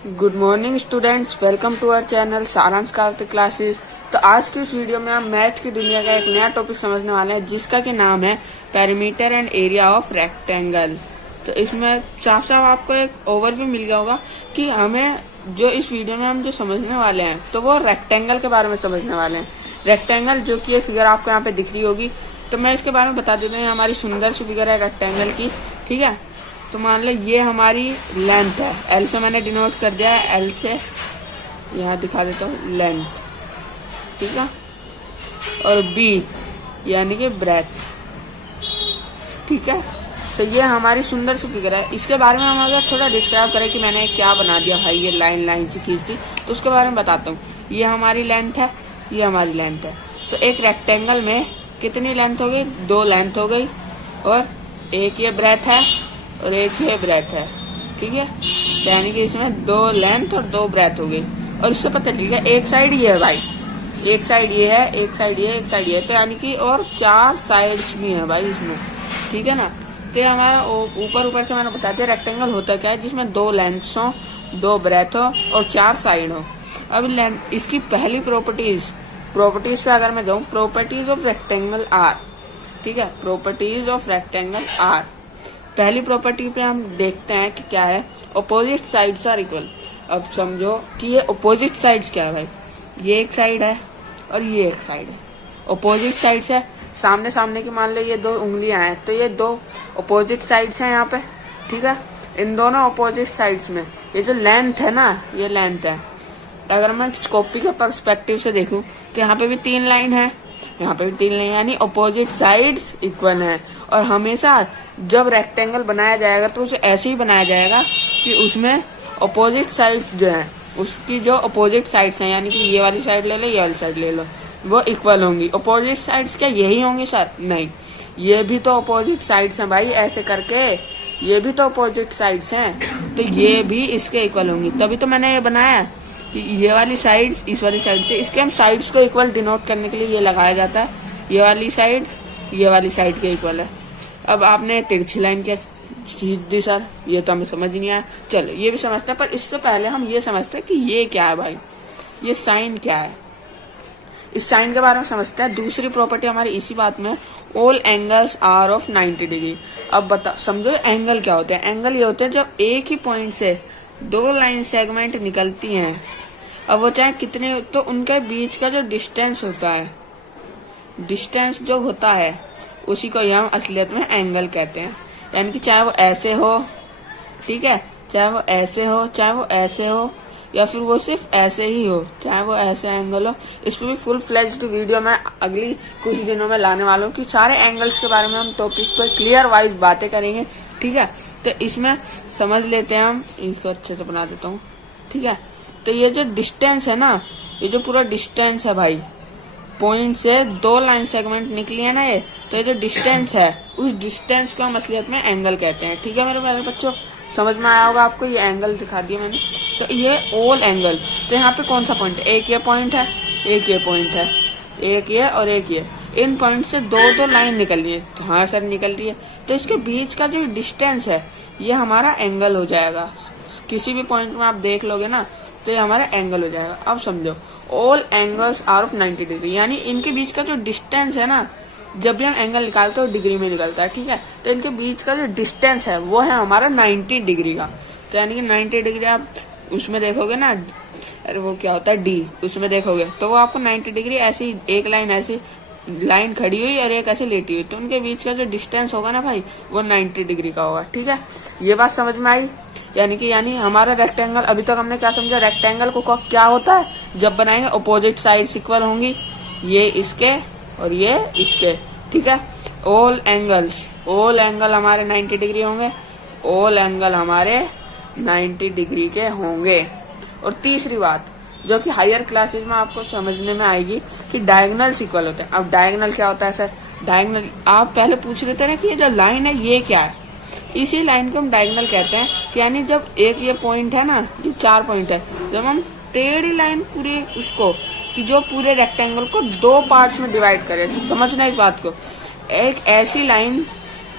Good morning students, welcome to our channel Saransh Kartik classes. तो आज की इस वीडियो में हम मैथ की दुनिया का एक नया टॉपिक समझने वाले हैं जिसका कि नाम है perimeter and area of rectangle. तो इसमें साफ साफ आपको एक ओवरव्यू मिल गया होगा कि हमें जो इस वीडियो में हम जो समझने वाले हैं तो वो रेक्टेंगल के बारे में समझने वाले हैं। रेक्टेंगल जो कि ये फिगर आपको यहाँ पे दिख रही होगी, तो मैं इसके बारे में बता देता हूँ। हमारी सुंदर सी फिगर है रेक्टेंगल की, ठीक है। तो मान लो ये हमारी लेंथ है, एल से मैंने डिनोट कर दिया है, एल से यहाँ दिखा देता हूँ लेंथ, ठीक है। और बी यानी कि ब्रेथ, ठीक है। तो ये हमारी सुंदर सी फिगर है। इसके बारे में हम अगर थोड़ा डिस्क्राइब करें कि मैंने क्या बना दिया भाई, ये लाइन लाइन से खींच दी, तो उसके बारे में बताता हूँ। ये हमारी लेंथ है, ये हमारी लेंथ है। तो एक रेक्टेंगल में कितनी लेंथ हो गई? 2 लेंथ हो गई, और एक ये ब्रेथ है और एक ये ब्रेथ है, ठीक है। यानी कि इसमें 2 लेंथ और 2 ब्रेथ हो गई। और इससे पता चल गया एक साइड ये है भाई, एक साइड ये है, एक साइड ये, एक साइड ये, तो यानी कि और 4 साइड्स भी है भाई इसमें, ठीक है ना। तो ये हमारा ऊपर से मैंने बता दिया रेक्टेंगल होता क्या है, जिसमें 2 लेंथ्स हो, 2 ब्रेथ हो और 4 साइड हो। अब इसकी पहली प्रॉपर्टीज पे अगर मैं जाऊँ, प्रॉपर्टीज ऑफ रेक्टेंगल आर, ठीक है। प्रॉपर्टीज ऑफ रेक्टेंगल आर, पहली प्रॉपर्टी पे हम देखते हैं कि क्या है, अपोजिट साइड्स आर इक्वल। अब समझो कि ये अपोजिट साइड्स क्या है भाई, ये एक साइड है और ये एक साइड है। अपोजिट साइड्स है, सामने सामने की मान लो ये 2 उंगलियां हैं, तो ये 2 अपोजिट साइड्स हैं यहाँ पे, ठीक है। इन दोनों अपोजिट साइड्स में ये जो लेंथ है ना, ये लेंथ है। अगर मैं कॉपी के पर्सपेक्टिव से देखूं तो यहाँ पे भी 3 लाइन है, यहाँ पे भी 3 लाइन, यानी अपोजिट साइड्स इक्वल हैं। और हमेशा जब रेक्टेंगल बनाया जाएगा तो उसे ऐसे ही बनाया जाएगा कि उसमें अपोजिट साइड्स जो हैं, उसकी जो अपोजिट साइड्स हैं, यानी कि ये वाली साइड ले लो, ये वाली साइड ले लो, वो इक्वल होंगी। अपोजिट साइड्स क्या यही होंगी सर? नहीं, ये भी तो अपोजिट साइड्स हैं भाई, ऐसे करके ये भी तो अपोजिट साइड्स हैं, तो ये भी इसके इक्वल होंगी। तभी तो मैंने ये बनाया कि ये वाली साइड्स इस वाली साइड से, इसके हम साइड्स को इक्वल डिनोट करने के लिए ये लगाया जाता है। ये वाली साइड्स ये वाली साइड के इक्वल है। अब आपने तिरछी लाइन क्या खींच दी सर, ये तो हमें समझ नहीं आया। चलो ये भी समझते हैं, पर इससे पहले हम ये समझते हैं कि ये क्या है भाई, ये साइन क्या है। इस साइन के बारे में समझते हैं। दूसरी प्रॉपर्टी हमारी इसी बात में, all angles are of 90 degree. अब बता समझो एंगल क्या होते हैं। एंगल ये होते हैं जब एक ही पॉइंट से 2 लाइन सेगमेंट निकलती हैं, अब वो चाहे कितने, तो उनके बीच का जो डिस्टेंस होता है, डिस्टेंस जो होता है उसी को हम असलियत में एंगल कहते हैं। यानी कि चाहे वो ऐसे हो, ठीक है, चाहे वो ऐसे हो, चाहे वो ऐसे हो, या फिर वो सिर्फ ऐसे ही हो, चाहे वो ऐसे एंगल हो। इस पर भी फुल फ्लेज्ड वीडियो मैं अगली कुछ दिनों में लाने वाला हूँ कि सारे एंगल्स के बारे में हम टॉपिक पर क्लियर वाइज बातें करेंगे, ठीक है। तो इसमें समझ लेते हैं, हम इसको अच्छे से बना देता हूँ, ठीक है। तो ये जो डिस्टेंस है ना, ये जो पूरा डिस्टेंस है भाई, पॉइंट से 2 लाइन सेगमेंट निकली है ना ये, तो ये जो डिस्टेंस है, उस डिस्टेंस को हम असलियत में एंगल कहते हैं, ठीक है मेरे प्यारे बच्चों। समझ में आया होगा आपको, ये एंगल दिखा दिया मैंने। तो ये ऑल एंगल, तो यहाँ पे कौन सा पॉइंट है? एक ये पॉइंट है, एक ये पॉइंट है, एक ये और एक ये। इन पॉइंट से 2 लाइन निकल रही है, तो हाँ सर निकल रही है, तो इसके बीच का जो डिस्टेंस है ये हमारा एंगल हो जाएगा। किसी भी पॉइंट में आप देख लोगे ना, तो ये हमारा एंगल हो जाएगा। अब समझो, all angles are of 90 degree, यानी इनके बीच का जो डिस्टेंस है ना, जब भी हम एंगल निकालते हैं डिग्री में निकलता है, ठीक है। तो इनके बीच का जो डिस्टेंस है वो है हमारा 90 डिग्री का। तो यानी कि 90 डिग्री आप उसमें देखोगे ना, अरे वो क्या होता है डी, उसमें देखोगे तो वो आपको 90 डिग्री ऐसी एक लाइन, ऐसी लाइन खड़ी हुई और एक ऐसे लेटी हुई, तो उनके बीच का जो डिस्टेंस होगा ना भाई, वो 90 डिग्री का होगा, ठीक है। ये बात समझ में आई। यानी हमारा रेक्टेंगल, अभी तक हमने क्या समझा, रेक्टेंगल को क्या होता है, जब बनाएंगे अपोजिट साइड्स इक्वल होंगी, ये इसके और ये इसके, ठीक है। ऑल एंगल हमारे 90 डिग्री होंगे, ऑल एंगल हमारे 90 डिग्री के होंगे। और तीसरी बात जो कि हायर क्लासेस में आपको समझने में आएगी कि डायगोनल्स इक्वल होते हैं। अब डायगोनल क्या होता है सर? डायगोनल आप पहले पूछ रहे थे ना कि ये जो लाइन है ये क्या है, इसी लाइन को हम डायगोनल कहते हैं। कि यानी जब एक ये पॉइंट है ना, ये 4 पॉइंट है, जब हम टेढ़ी लाइन पूरी उसको, कि जो पूरे रेक्टेंगल को 2 पार्ट्स में डिवाइड करे, समझना इस बात को, एक ऐसी लाइन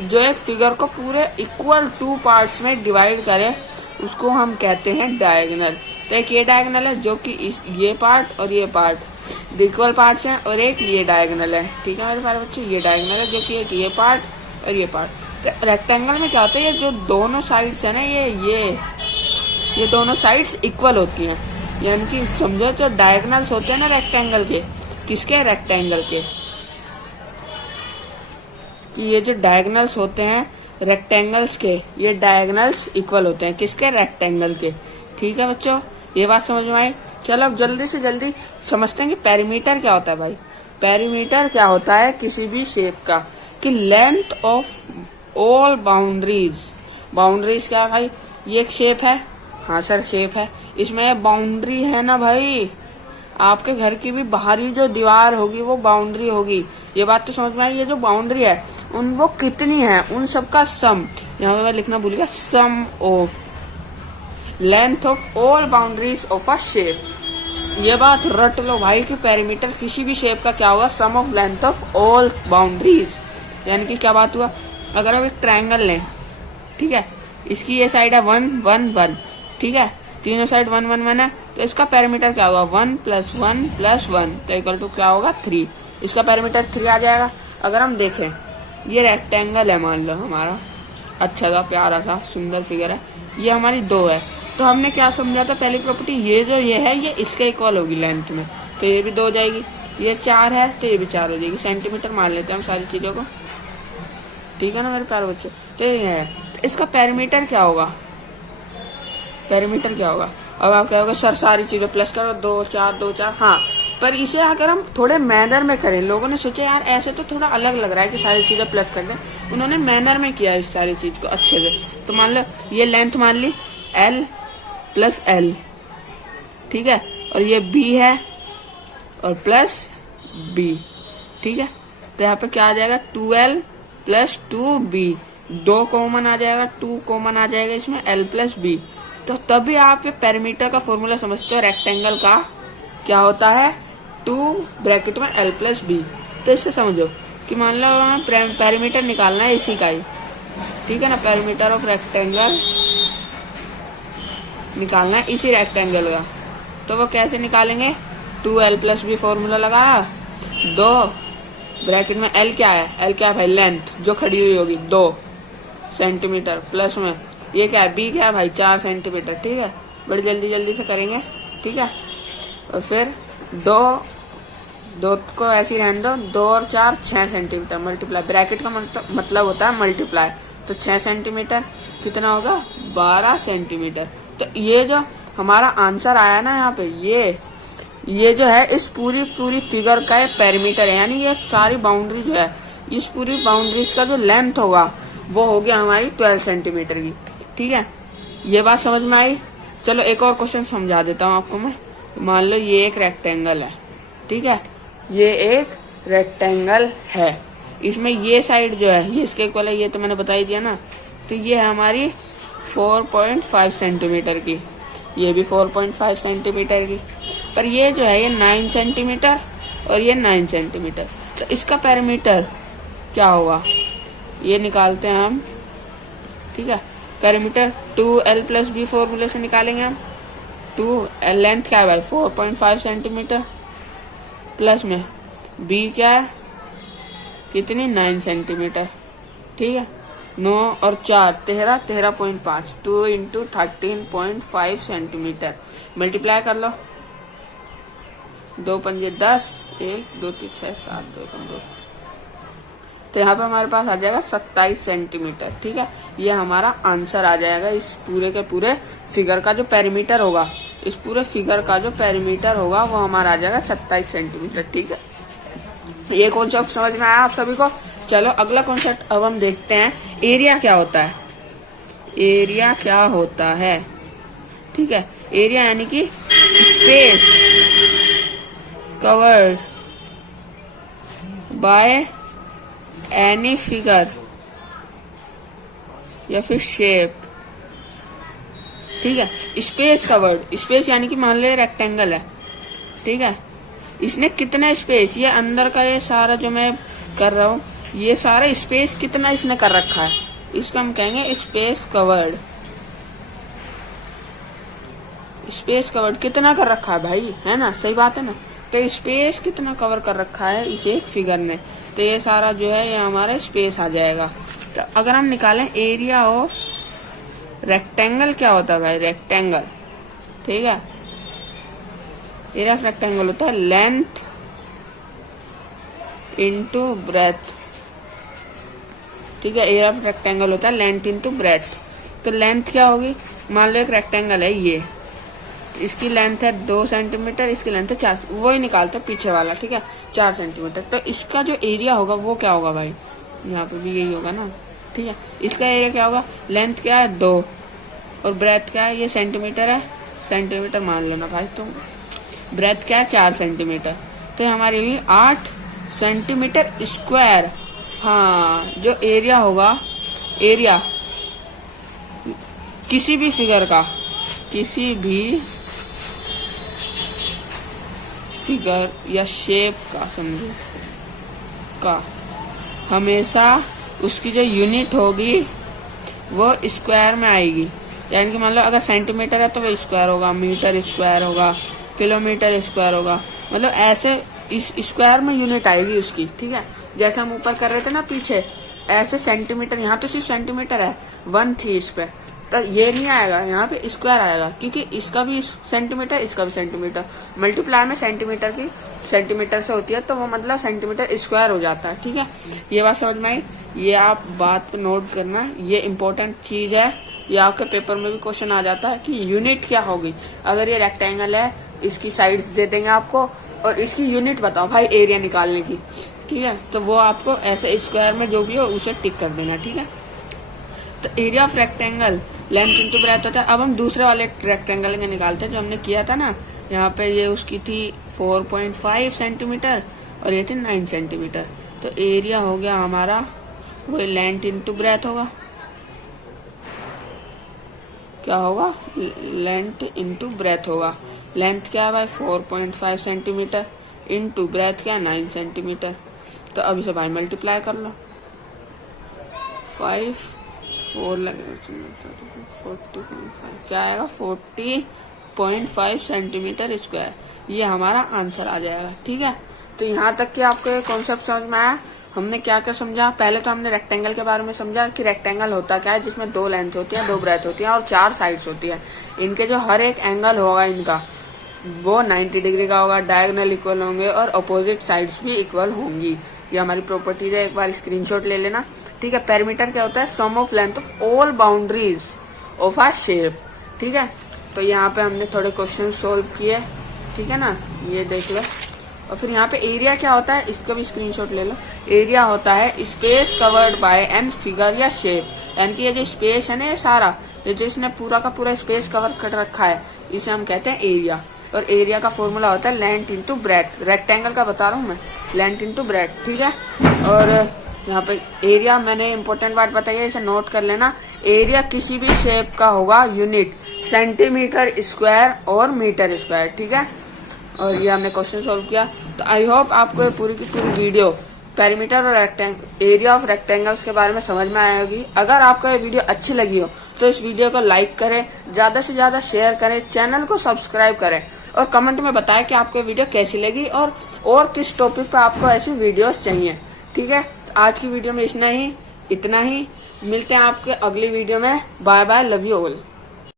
जो एक फिगर को पूरे इक्वल 2 पार्ट्स में डिवाइड करे, उसको हम कहते हैं डायगोनल। तो एक ये डायगोनल है जो कि ये पार्ट और ये पार्ट इक्वल पार्ट्स हैं, और एक ये डायगोनल है। ठीक है मेरे प्यारे बच्चों, ये डायगोनल है जो कि एक ये पार्ट और ये पार्ट। तो रेक्टेंगल में क्या होता है, ये जो दोनों साइड्स है ना, ये दोनों साइड्स इक्वल होती हैं। यानी कि समझो जो डायगोनल्स होते हैं ना रेक्टेंगल के, किसके, रेक्टेंगल के, कि ये जो डायगोनल्स होते हैं रेक्टेंगल्स के, ये डायगोनल्स इक्वल होते हैं किसके, रेक्टेंगल के। ठीक है बच्चों, ये बात समझ में आई। चलो अब जल्दी से जल्दी समझते हैं कि पेरीमीटर क्या होता है भाई। पेरीमीटर क्या होता है किसी भी शेप का, कि length of all boundaries. Boundaries क्या है भाई, ये एक शेप है, हाँ सर शेप है, इसमें बाउंड्री है ना भाई, आपके घर की भी बाहरी जो दीवार होगी वो बाउंड्री होगी। ये बात तो समझ में आई। ये जो बाउंड्री है उन वो कितनी है, उन सबका सम, यहाँ पे मैं लिखना भूल गया, sum of length of all boundaries of a shape. ये बात रट लो भाई कि पेरीमीटर किसी भी शेप का क्या होगा, sum of length of all boundaries. यानी कि क्या बात हुआ, अगर हम एक ट्रायंगल लें, ठीक है, इसकी ये साइड है 1 1 1, ठीक है, तीनों साइड 1 1 1 है, तो इसका पेरीमीटर क्या होगा 1 + 1 + 1 तो इक्वल टू क्या होगा 3। इसका पेरीमीटर 3 आ जाएगा। अगर हम देखें ये रेक्टेंगल है मान लो हमारा, अच्छा सा प्यारा सा सुंदर फिगर है, ये हमारी 2 है, तो हमने क्या समझा था पहली प्रॉपर्टी, ये जो ये है ये इसके इक्वल होगी लेंथ में, तो ये भी 2 हो जाएगी। ये 4 है तो ये भी 4 हो जाएगी। सेंटीमीटर मान लेते हैं हम सारी चीजों को, ठीक है ना मेरे प्यारे बच्चे। तो ये है, इसका पेरीमीटर क्या होगा, पेरीमीटर क्या होगा। अब आप क्या होगा, सर सारी चीजें प्लस करो, 2 4 2 4, हाँ, पर इसे अगर हम थोड़े मैनर में करें, लोगों ने सोचा यार ऐसे तो थोड़ा अलग लग रहा है कि सारी चीजें प्लस कर दें, उन्होंने मैनर में किया इस सारी चीज को अच्छे से। तो मान लो ये लेंथ मान ली L + L, ठीक है, और ये B है और प्लस B, ठीक है, तो यहाँ पे क्या आ जाएगा 2L + 2B, 2 कॉमन आ जाएगा, 2 कॉमन आ जाएगा इसमें, L + B। तो तभी आप ये पेरीमीटर का फॉर्मूला समझते हो, रेक्टेंगल का क्या होता है 2 ब्रैकेट में L + B। तो इससे समझो कि मान लो हमें पेरीमीटर निकालना है इसी का ही, ठीक है ना, पेरीमीटर ऑफ रेक्टेंगल निकालना है इसी रेक्टेंगल का, तो वो कैसे निकालेंगे, 2L + B फॉर्मूला लगाया, 2 ब्रैकेट में L क्या है, L क्या है भाई, लेंथ जो खड़ी हुई होगी 2 सेंटीमीटर, प्लस में ये क्या है, B क्या है भाई 4 सेंटीमीटर, ठीक है, बड़ी जल्दी जल्दी से करेंगे, ठीक है, और फिर 2 को ऐसे ही रहने दो, 2 और 4 6 सेंटीमीटर, मल्टीप्लाई, ब्रैकेट का मतलब होता है मल्टीप्लाई, तो 6 सेंटीमीटर कितना होगा 12 सेंटीमीटर। तो ये जो हमारा आंसर आया ना यहाँ पे, ये जो है इस पूरी फिगर का पेरीमीटर है, यानी ये सारी बाउंड्री जो है, इस पूरी बाउंड्रीज का जो लेंथ होगा वो हो गया हमारी 12 सेंटीमीटर की। ठीक है, ये बात समझ में आई। चलो एक और क्वेश्चन समझा देता हूँ आपको मैं। मान लो ये एक रेक्टेंगल है, ठीक है, ये एक रेक्टेंगल है, इसमें ये साइड जो है ये इसके इक्वल है, ये तो मैंने बता ही दिया ना। तो ये है हमारी 4.5 सेंटीमीटर की, ये भी 4.5 सेंटीमीटर की, पर ये जो है ये 9 सेंटीमीटर और ये 9 सेंटीमीटर। तो इसका पेरीमीटर क्या होगा ये निकालते हैं हम। ठीक है, पेरीमीटर 2L + B फॉर्मूले से निकालेंगे हम। 2L लेंथ क्या है भाई 4.5 सेंटीमीटर, प्लस में B क्या है कितनी 9 सेंटीमीटर। ठीक है, 9 और 4 13, 13.5, 2 × 13.5 सेंटीमीटर। मल्टीप्लाई कर लो, 2 × 5 = 10, 1 2 3 6 7 2 1 2, तो यहाँ पे हमारे पास आ जाएगा 27 सेंटीमीटर। ठीक है, ये हमारा आंसर आ जाएगा। इस पूरे के पूरे फिगर का जो पेरीमीटर होगा, इस पूरे फिगर का जो पेरीमीटर होगा वो हमारा आ जाएगा 27 सेंटीमीटर। ठीक है, ये कॉन्सेप्ट समझ में आया आप सभी को। चलो अगला कॉन्सेप्ट अब हम देखते हैं, एरिया क्या होता है। एरिया क्या होता है, ठीक है, एरिया यानी कि space covered by any figure या फिर शेप। ठीक है, स्पेस कवर्ड, स्पेस यानी कि मान लो रेक्टेंगल है, ठीक है, इसने कितना स्पेस, ये अंदर का ये सारा जो मैं कर रहा हूँ, ये सारा स्पेस कितना इसने कर रखा है, इसको हम कहेंगे स्पेस कवर्ड। स्पेस कवर्ड कितना कर रखा है भाई, है ना, सही बात है ना। तो स्पेस कितना कवर कर रखा है इस एक फिगर ने, तो ये सारा जो है ये हमारा स्पेस आ जाएगा। तो अगर हम निकालें एरिया ऑफ रेक्टेंगल, क्या होता है भाई, रेक्टेंगल, ठीक है, एरिया ऑफ रेक्टेंगल होता है लेंथ इनटू ब्रेथ, ठीक है, एरिया ऑफ रेक्टेंगल होता है लेंथ इनटू ब्रेथ। तो लेंथ क्या होगी, मान लो एक रेक्टेंगल है ये, इसकी लेंथ है 2 सेंटीमीटर, इसकी लेंथ है 4, वही निकालते हैं पीछे वाला, ठीक है, 4 सेंटीमीटर। तो इसका जो एरिया होगा वो क्या होगा भाई, यहाँ पे भी यही होगा ना, ठीक है। इसका एरिया क्या होगा, लेंथ क्या है 2 और ब्रेथ क्या है, ये सेंटीमीटर है, सेंटीमीटर मान लो ना भाई तुम, ब्रेथ क्या है 4 सेंटीमीटर, तो हमारी हुई 8 सेंटीमीटर स्क्वायर। हाँ, जो एरिया होगा, एरिया किसी भी फिगर का, किसी भी फिगर या शेप का, समझो, का हमेशा उसकी जो यूनिट होगी वो स्क्वायर में आएगी। यानी कि मान लो अगर सेंटीमीटर है तो वो स्क्वायर होगा, मीटर स्क्वायर होगा, किलोमीटर स्क्वायर होगा, मतलब ऐसे इस स्क्वायर में यूनिट आएगी उसकी, ठीक है। जैसे हम ऊपर कर रहे थे ना पीछे, ऐसे सेंटीमीटर, यहाँ तो सिर्फ सेंटीमीटर है 1 थी इस पे, तो ये नहीं आएगा, यहाँ पे स्क्वायर आएगा, क्योंकि इसका भी सेंटीमीटर, इसका भी सेंटीमीटर, मल्टीप्लाई में सेंटीमीटर की सेंटीमीटर से होती है, तो वो मतलब सेंटीमीटर स्क्वायर हो जाता है, ठीक है। ये बात समझ में आई, ये आप बात पे नोट करना, ये इम्पोर्टेंट चीज है, ये आपके पेपर में भी क्वेश्चन आ जाता है कि यूनिट क्या होगी। अगर ये रेक्टेंगल है, इसकी साइड्स दे देंगे आपको और इसकी यूनिट बताओ भाई एरिया निकालने की, ठीक है, तो वो आपको ऐसे स्क्वायर में जो भी हो उसे टिक कर देना, ठीक है। तो area of rectangle length into breadth होता है। अब हम दूसरे वाले रेक्टेंगल के निकालते हैं जो हमने किया था ना, यहाँ पे ये उसकी थी 4.5 सेंटीमीटर और ये थी 9 सेंटीमीटर। तो एरिया हो गया हमारा वही लेंथ इनटू ब्रेथ होगा, क्या होगा, लेंथ इनटू ब्रेथ होगा। लेंथ क्या है भाई 4.5 सेंटीमीटर, इनटू ब्रेथ क्या 9 सेंटीमीटर। तो अब इसे भाई मल्टीप्लाई कर लो, 5 4 लगेगा 40.5, क्या आएगा 40.5 सेंटीमीटर स्क्वायर। ये हमारा आंसर आ जाएगा, ठीक है। तो यहाँ तक कि आपको ये कॉन्सेप्ट समझ में आया। हमने क्या क्या समझा, पहले तो हमने रेक्टेंगल के बारे में समझा कि रेक्टेंगल होता क्या है, जिसमें 2 लेंथ होती है, 2 ब्रेथ होती है और 4 साइड्स होती है। इनके जो हर एक एंगल होगा इनका वो 90 डिग्री का होगा, डायगोनल इक्वल होंगे और अपोजिट साइड्स भी इक्वल होंगी। ये हमारी प्रॉपर्टीज है, एक बार स्क्रीनशॉट ले लेना, ठीक है। पेरीमीटर क्या होता है, sum of length of all boundaries of a shape, ठीक है। तो यहाँ पे हमने थोड़े क्वेश्चन सोल्व किए, ठीक है ना, ये देख लो। और फिर यहाँ पे एरिया क्या होता है, इसका भी स्क्रीनशॉट ले लो। एरिया होता है space covered by an figure या शेप, यानी कि ये जो स्पेस है ना, ये सारा, ये जो इसने पूरा का पूरा स्पेस कवर कर रखा है, इसे हम कहते हैं एरिया। और एरिया का फॉर्मूला होता है लेंथ इनटू ब्रेथ, रेक्टेंगल का बता रहा हूँ मैं, लेंथ इनटू ब्रेथ, ठीक है। और यहाँ पे एरिया मैंने इम्पोर्टेंट बात बताई है, इसे नोट कर लेना। एरिया किसी भी शेप का होगा यूनिट सेंटीमीटर स्क्वायर और मीटर स्क्वायर, ठीक है। और ये हमने क्वेश्चन सॉल्व किया। तो आई होप आपको ये पूरी की पूरी वीडियो पेरीमीटर और एरिया ऑफ रेक्टेंगल्स के बारे में समझ में आई होगी। अगर आपको ये वीडियो अच्छी लगी हो तो इस वीडियो को लाइक करें, ज्यादा से ज्यादा शेयर करें, चैनल को सब्सक्राइब करें और कमेंट में बताएं कि आपको वीडियो कैसी लगी और किस टॉपिक पर आपको ऐसी वीडियोस चाहिए, ठीक है। आज की वीडियो में इतना ही। मिलते हैं आपके अगली वीडियो में। Bye bye, love you all.